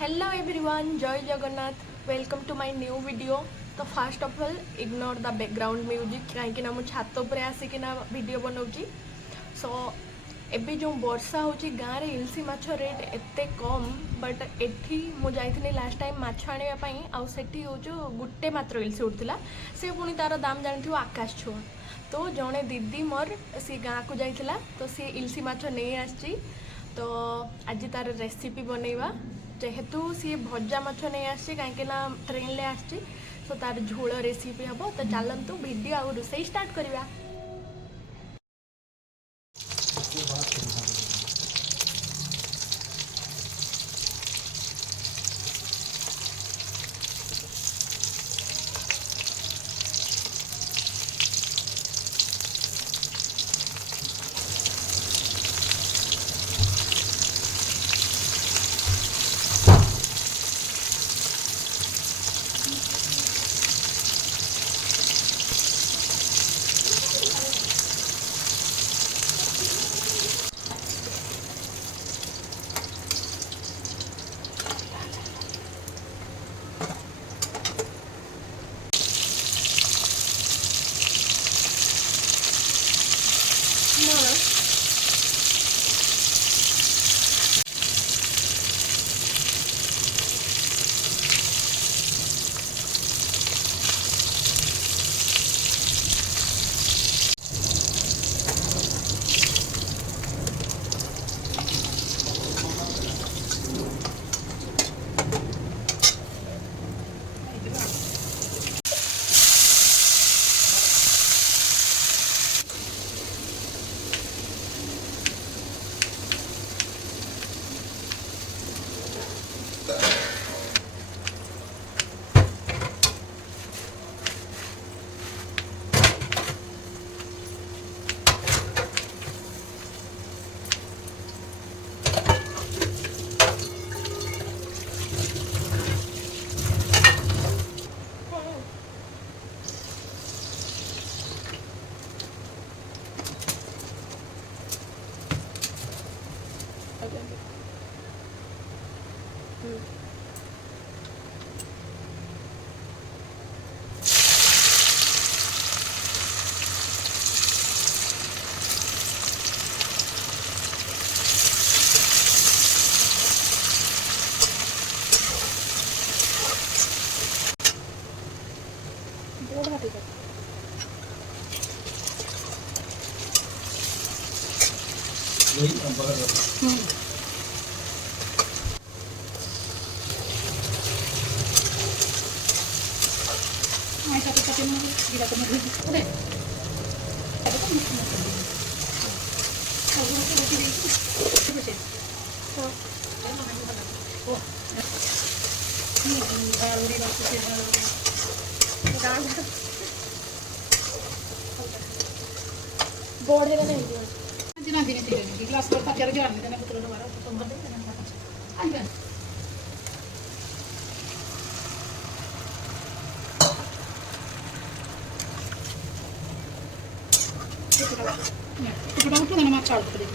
Hello everyone, जय Jagannath. Welcome to my new video. तो first of all ignore the background music कहीं मुझे छात पर आसिकिना वीडियो बनाऊँगी। सो एबे जो वर्षा होची गाँव रे इलसी माछ रेट एते कम, बट एठी मु जाइथिनी लास्ट टाइम माछ आनिबा पई आउ सेठी हो जो गुट्टे मात्र इलसी उठथिला। से पुणी तार दाम जानिथिबो आकाश छुआ। तो जड़े दीदी मोर सी गाँ को जाइथिला, तो सी इलसी माछ नहीं आछि। तो आज तार रेसिपी बनैबा, जेहेतु सी भजा माछ नहीं आसी कहीं ट्रेन ले आसी, सो तार झोल रेसिपी हम। तो चलतु वीडियो आ रोषे स्टार्ट करवा। बोर्ड है नहीं जिना दिन से ग्लास पर पाचर जो आने देना पुत्र दोबारा तो भर दे देना आइए तो बड़ा उठो ना मार चाड़ दे